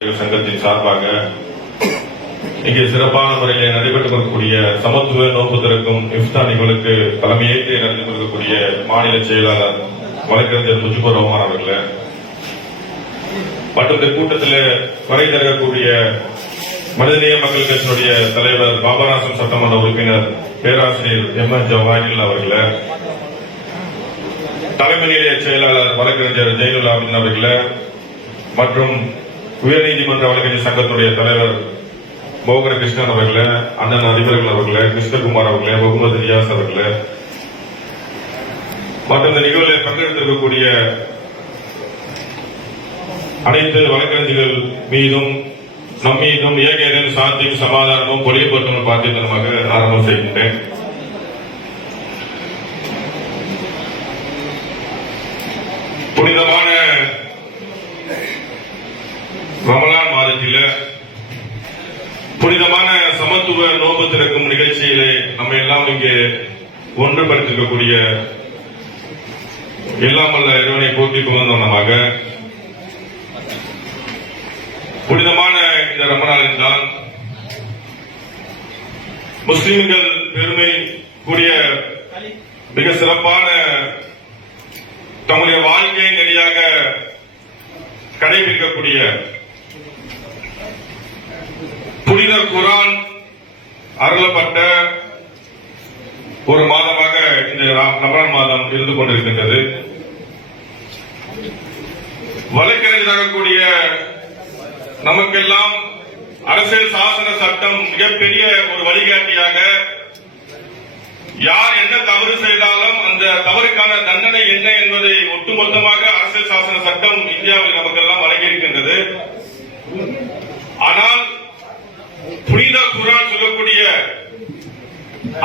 சங்கத்தின் சார்பாக இங்கே சிறப்பான முறையில் நடைபெற்றுக் கொள்ளக்கூடிய சமத்துவ நோன்பு திறக்கும் இஃப்தார் நிகழ்வுக்கு தலைமையேற்று நடந்து கொள்ளக்கூடிய மாநில செயலாளர் வழக்கறிஞர் முஜிபுர் ரஹ்மான் அவர்களே மற்றும் இந்த கூட்டத்தில் வரை தரக்கூடிய மனிதநேய மக்கள் கட்சியினுடைய தலைவர் பாபநாசம் சட்டமன்ற உறுப்பினர் பேராசிரியர் எம்.எஸ். ஜவாஹிர் அவர்களே, தலைமை நிலைய செயலாளர் வழக்கறிஞர் ஜெயினுல் ஆபிதீன் அவர்களே மற்றும் உயர்நீதிமன்ற வழக்கறிஞர் சங்கத்துடைய தலைவர் மோகன கிருஷ்ணன் அவர்களே, அண்ணன் அதிபர்கள் அவர்களே, கிருஷ்ணகுமார் அவர்களே, முகமது ரியாஸ் அவர்களே மற்றும் இந்த நிகழ்வில் பங்கெடுத்திருக்கக்கூடிய அனைத்து வழக்கறிஞர்கள் மீதும் நம் மீதும் ஏகேனும் சாந்தியும் சமாதானமும் பொழியப்பட்டும் பாத்தியமாக ஆரம்பம் செய்கின்றேன். புனிதமான ரமலான் மாதத்தில புனிதமான சமத்துவ நோன்பு திறக்கும் நிகழ்ச்சியிலே நம்ம எல்லாம் இங்கே ஒன்றுபடுத்திருக்கக்கூடிய எல்லாம் வல்ல இறைவனை போற்றிக் கொண்டவனமாக புனிதமான இந்த ரமலானில் தான் முஸ்லிம்கள் பெருமை கூடிய மிக சிறப்பான தங்களுடைய வாழ்க்கையை நெறியாக கடைபிடிக்கக்கூடிய புனித குர்ஆன் அருளப்பட்ட ஒரு மாதமாக இந்த ரமலான் மாதம் இருந்து கொண்டிருக்கின்றது. வழக்கறிஞராகக்கூடிய நமக்கெல்லாம் அரசியல் சாசன சட்டம் மிகப்பெரிய ஒரு வழிகாட்டியாக, யார் என்ன தவறு செய்தாலும் அந்த தவறுக்கான தண்டனை என்ன என்பதை ஒட்டுமொத்தமாக அரசியல் சாசன சட்டம் இந்தியாவில் நமக்கெல்லாம் வழங்கியிருக்கின்றது. ஆனால் புனித குர்ஆன் சொல்லக்கூடிய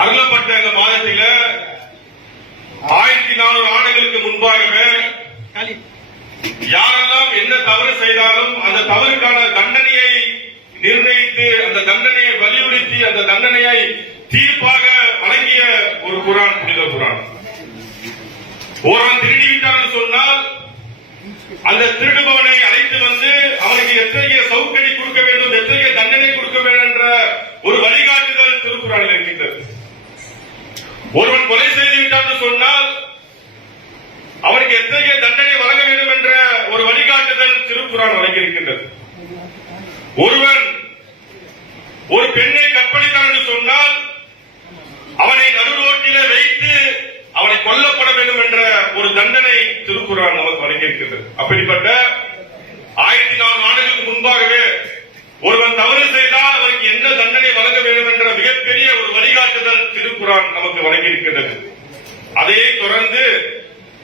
அருளப்பட்ட இந்த மாதத்தில 1400 ஆண்டுகளுக்கு முன்பாகவே யாரெல்லாம் என்ன தவறு செய்தாலும் அந்த தவறுக்கான தண்டனையை நிர்ணயித்து அந்த தண்டனையை வலியுறுத்தி அந்த தண்டனையை தீர்ப்பாக வழங்கிய ஒரு குர்ஆன் புனித குர்ஆன். ஒருவன் திருடிவிட்டான் சொன்னால் அந்த திருடுபவனை அழைத்து வந்து அவனுக்கு எத்தகைய சவுக்கடி கொடுக்க வேண்டும், எத்தகைய தண்டனை கொடுக்க வேண்டும் என்ற ஒரு வழிகாட்டுதல் திருக்குர்ஆனில் இருக்கின்றது. ஒருவன் கொலை செய்து விட்டான் சொன்னால் அவனுக்கு எத்தகைய தண்டனை வழங்க வேண்டும் என்ற ஒரு வழிகாட்டுதல் திருக்குர்ஆன் வழங்கியிருக்கின்றது. ஒருவன் ஒரு பெண்ணை கற்பழித்தான் என்று சொன்னால் அவனை நடுரோட்டிலே வைத்து அவனை கொல்லப்பட வேண்டும் என்ற ஒரு தண்டனை திருக்குர்ஆன் நமக்கு வழங்கியிருக்கிறது. அப்படிப்பட்ட 1400 ஆண்டுகளுக்கு முன்பாகவே ஒருவன் தவறு செய்தால் அவருக்கு என்ன தண்டனை வழங்க வேண்டும் என்ற மிகப்பெரிய ஒரு வழிகாட்டுதல் திருக்குர்ஆன் நமக்கு வழங்கியிருக்கிறது. அதையே தொடர்ந்து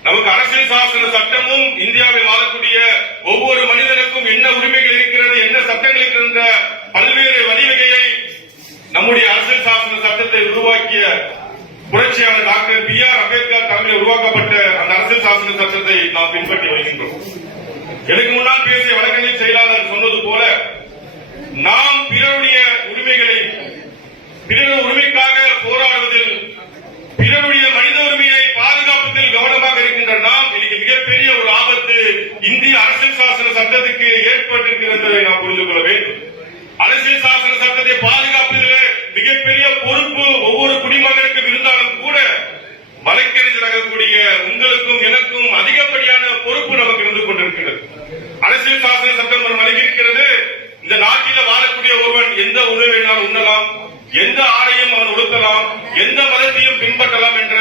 நமக்கு அரசியல் சாசன சட்டமும் இந்தியாவில் வாழக்கூடிய ஒவ்வொரு மனிதனுக்கும் என்ன உரிமைகள் இருக்கிறது, என்ன சட்டங்கள் இருக்கின்ற பல்வேறு வழிவகையை நம்முடைய அரசியல் சாசன சட்டத்தை உருவாக்கிய புரட்சியாளர் டாக்டர் பி.ஆர். அம்பேத்கர் தலைமையில் உருவாக்கப்பட்ட அந்த அரசியல் சாசன சட்டத்தை நாம் பின்பற்றி வருகின்றோம். எனக்கு முன்னால் பேசிய வழக்கறிஞர் செயலாளர் சொன்னது போல, நாம் பிறருடைய உரிமைகளை, பிறருடைய உரிமைக்காக போராடுவதில், பிறருடைய மனித உரிமையை பாதுகாப்பதில் கவனமாக இருக்கின்ற நாம் இன்னைக்கு மிகப்பெரிய ஒரு ஆபத்து இந்திய அரசியல் சாசன சட்டத்துக்கு ஏற்பட்டிருக்கிறது என்பதை நாம் புரிந்து கொள்ள வேண்டும். அரசியல் சாசன சட்டத்தை பாதுகாப்பதிலே மிகப்பெரிய பொறுப்பு ஒவ்வொரு குடிமகனுக்கும் இருந்தாலும் கூட வழக்கறிஞராகக்கூடிய உங்களுக்கும் எனக்கும் அதிகப்படியான பொறுப்பு நமக்கு இருந்து கொண்டிருக்கிறது. அரசியல் சாசன சட்டம் வழங்கியிருக்கிறது. இந்த நாட்டில் வாழக்கூடிய ஒருவன் எந்த உணவு வேணாலும் உண்ணலாம், எந்த ஆடையும் அவன் உடுத்தலாம், எந்த மதத்தையும் பின்பற்றலாம் என்ற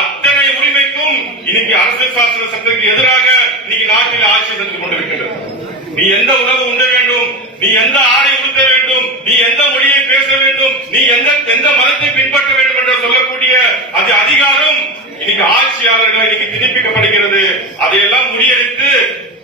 அத்தனை உரிமைக்கும் இன்னைக்கு அரசியல் சாசன சட்டத்துக்கு எதிராக இன்னைக்கு நாட்டில் ஆட்சி சென்று கொண்டிருக்கிறது. நீ எந்த உணவு உண்ண வேண்டும், நீ எந்த ஆடை உடுத்த வேண்டும், நீ எந்த மொழியை பேச வேண்டும், நீ எந்த மதத்தை பின்பற்ற வேண்டும் என்று சொல்லக்கூடிய அது அதிகாரம் இன்னைக்கு ஆட்சியாளர்கள் இன்னைக்கு திணிப்பிக்கப்படுகிறது. அதையெல்லாம் முறியடித்து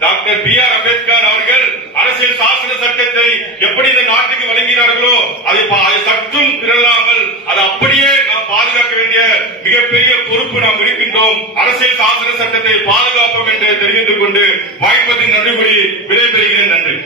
டாக்டர் பி.ஆர். அம்பேத்கர் அவர்கள் அரசியல் சாசன சட்டத்தை எப்படி இந்த நாட்டுக்கு வழங்கினார்களோ அதை சற்றும் பிறழாமல் அதை அப்படியே நாம் பாதுகாக்க வேண்டிய மிகப்பெரிய பொறுப்பு நாம் இருக்கின்றோம். அரசியல் சாசன சட்டத்தை பாதுகாப்போம் என்று தெரிவித்துக் கொண்டு வாய்ப்பதின் நன்றி கூறி விடைபெறுகிறேன். நன்றி.